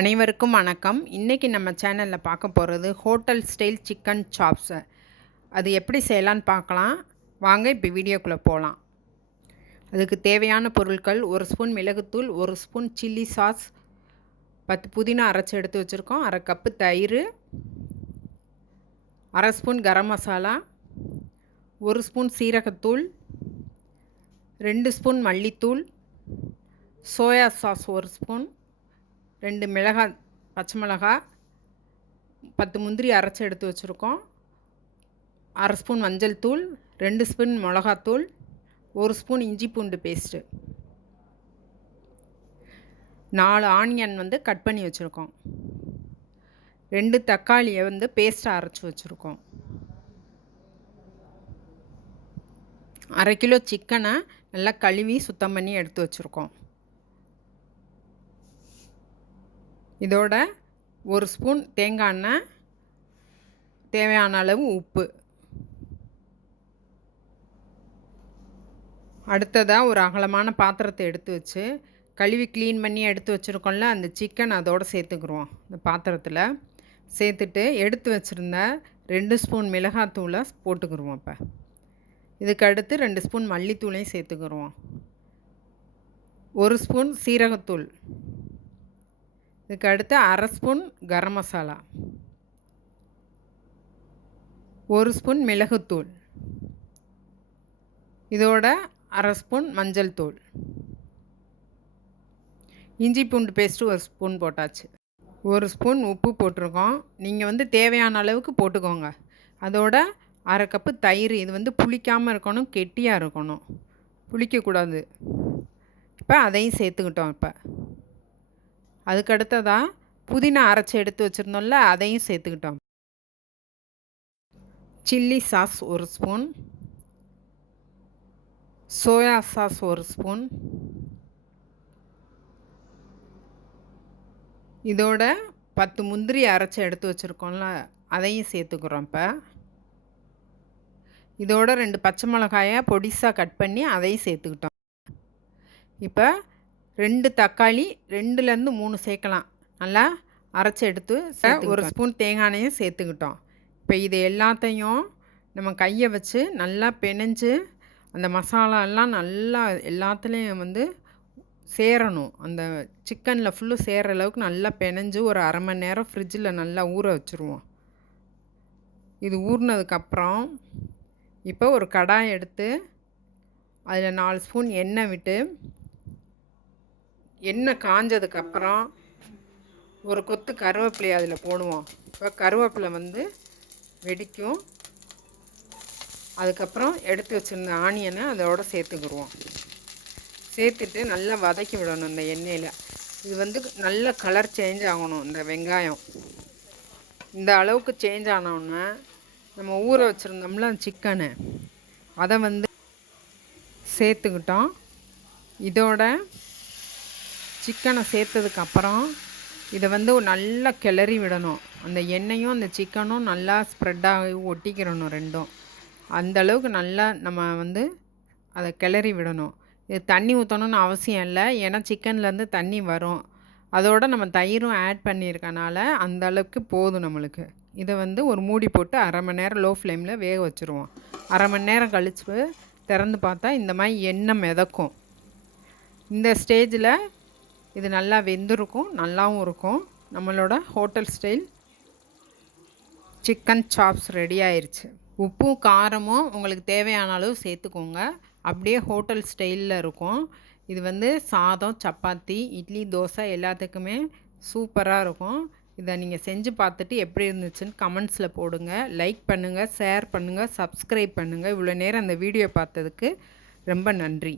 அனைவருக்கும் வணக்கம். இன்றைக்கி நம்ம சேனலில் பார்க்க போகிறது ஹோட்டல் ஸ்டைல் சிக்கன் சாப்ஸு. அது எப்படி செய்யலான்னு பார்க்கலாம். வாங்க இப்போ வீடியோக்குள்ளே போகலாம். அதுக்கு தேவையான பொருட்கள்: 1 ஸ்பூன் மிளகுத்தூள், 1 ஸ்பூன் சில்லி சாஸ், 10 புதினா அரைச்சி எடுத்து வச்சுருக்கோம், 1/2 கப்பு தயிர், 1/2 ஸ்பூன் கரம் மசாலா, 1 ஸ்பூன் சீரகத்தூள், 2 ஸ்பூன் மல்லித்தூள், சோயா சாஸ் 1 ஸ்பூன், 2 மிளகாய், பச்சை மிளகாய், 10 முந்திரி அரைச்சி எடுத்து வச்சுருக்கோம், 1/2 ஸ்பூன் மஞ்சள் தூள், 2 ஸ்பூன் மிளகாத்தூள், 1 ஸ்பூன் இஞ்சி பூண்டு பேஸ்ட்டு, 4 ஆனியன் கட் பண்ணி வச்சுருக்கோம், 2 தக்காளியை பேஸ்ட்டாக அரைச்சி வச்சுருக்கோம், 1/2 கிலோ சிக்கனை நல்லா கழுவி சுத்தம் பண்ணி எடுத்து வச்சுருக்கோம். இதோட 1 ஸ்பூன் தேங்காய் எண்ணெய், தேவையான அளவு உப்பு. அடுத்ததாக ஒரு அகலமான பாத்திரத்தை எடுத்து வச்சு கழுவி க்ளீன் பண்ணி எடுத்து வச்சுருக்கோம்ல, அந்த சிக்கன் அதோடு சேர்த்துக்குருவோம். இந்த பாத்திரத்தில் சேர்த்துட்டு எடுத்து வச்சுருந்த 2 ஸ்பூன் மிளகாத்தூளை போட்டுக்குருவோம். இப்போ இதுக்கு அடுத்து 2 ஸ்பூன் மல்லித்தூளையும் சேர்த்துக்குருவோம், 1 ஸ்பூன் சீரகத்தூள், இதுக்கு அடுத்து 1/2 ஸ்பூன் கரம் மசாலா, 1 ஸ்பூன் மிளகுத்தூள், இதோட 1/2 ஸ்பூன் மஞ்சள் தூள், இஞ்சி பூண்டு பேஸ்ட்டு 1 ஸ்பூன் போட்டாச்சு, 1 ஸ்பூன் உப்பு போட்டிருக்கோம். நீங்கள் தேவையான அளவுக்கு போட்டுக்கோங்க. அதோட 1/2 கப்பு தயிர். இது புளிக்காமல் இருக்கணும், கெட்டியாக இருக்கணும், புளிக்கக்கூடாது. இப்போ அதையும் சேர்த்துக்கிட்டோம். இப்போ அதுக்கடுத்ததாக புதினா அரைச்சி எடுத்து வச்சுருந்தோம்ல, அதையும் சேர்த்துக்கிட்டோம். Chilli sauce 1 spoon, soya sauce 1 spoon, இதோட 10 முந்திரி அரைச்சி எடுத்து வச்சுருக்கோம்ல, அதையும் சேர்த்துக்கிறோம். இப்போ இதோட 2 பச்சை மிளகாயை பொடிசாக கட் பண்ணி அதையும் சேர்த்துக்கிட்டோம். இப்போ 2 தக்காளி, 2லேருந்து 3 சேர்க்கலாம், நல்லா அரைச்சி எடுத்து 1 ஸ்பூன் தேங்காய் எண்ணெயும் சேர்த்துக்கிட்டோம். இப்போ இது எல்லாத்தையும் நம்ம கையை வச்சு நல்லா பிணைஞ்சு அந்த மசாலாலாம் நல்லா எல்லாத்துலேயும் சேரணும். அந்த சிக்கனில் ஃபுல்லு சேர்கிற அளவுக்கு நல்லா பிணைஞ்சு ஒரு 1/2 மணி நேரம் ஃப்ரிட்ஜில் நல்லா ஊற வச்சுருவோம். இது ஊறினதுக்கப்புறம் இப்போ ஒரு கடாய் எடுத்து அதில் 4 ஸ்பூன் எண்ணெய் விட்டு, எண்ணெய் காஞ்சதுக்கப்புறம் ஒரு கொத்து கருவேப்பிலையை அதில் போடுவோம். இப்போ கருவேப்பிலை வெடிக்கும். அதுக்கப்புறம் எடுத்து வச்சுருந்த ஆனியனை அதோடு சேர்த்துக்கிடுவோம். சேர்த்துட்டு நல்லா வதக்கி விடணும் இந்த எண்ணெயில். இது நல்ல கலர் சேஞ்ச் ஆகணும். இந்த வெங்காயம் இந்த அளவுக்கு சேஞ்ச் ஆனோடனே நம்ம ஊற வச்சுருந்தோம்ல சிக்கனை, அதை சேர்த்துக்கிட்டோம். இதோட சிக்கனை சேர்த்ததுக்கப்புறம் இதை நல்லா கிளறி விடணும். அந்த எண்ணெயும் அந்த சிக்கனும் நல்லா ஸ்ப்ரெட்டாகி ஒட்டிக்கிறணும் ரெண்டும். அந்தளவுக்கு நல்லா நம்ம அதை கிளறி விடணும். இது தண்ணி ஊற்றணுன்னு அவசியம் இல்லை, ஏன்னா சிக்கன்லேருந்து தண்ணி வரும். அதோடு நம்ம தயிரும் ஆட் பண்ணியிருக்கனால அந்த அளவுக்கு போதும் நம்மளுக்கு. இதை ஒரு மூடி போட்டு 1/2 மணி நேரம் லோ ஃப்ளேமில் வேக வச்சுருவோம். 1/2 மணி நேரம் கழித்து திறந்து பார்த்தா இந்த மாதிரி எண்ணெய் மிதக்கும். இந்த ஸ்டேஜில் இது நல்லா வெந்திருக்கும், நல்லாவும் இருக்கும். நம்மளோட hotel style chicken chops ready ஆயிடுச்சு. உப்பும் காரமும் உங்களுக்கு தேவையான அளவு சேர்த்துக்கோங்க. அப்படியே ஹோட்டல் ஸ்டைலில் இருக்கும். இது சாதம், சப்பாத்தி, இட்லி, தோசை எல்லாத்துக்குமே சூப்பராக இருக்கும். இதை நீங்கள் செஞ்சு பார்த்துட்டு எப்படி இருந்துச்சுன்னு கமெண்ட்ஸில் போடுங்க. லைக் பண்ணுங்கள், ஷேர் பண்ணுங்கள், சப்ஸ்கிரைப் பண்ணுங்கள். இவ்வளோ நேரம் அந்த வீடியோ பார்த்ததுக்கு ரொம்ப நன்றி.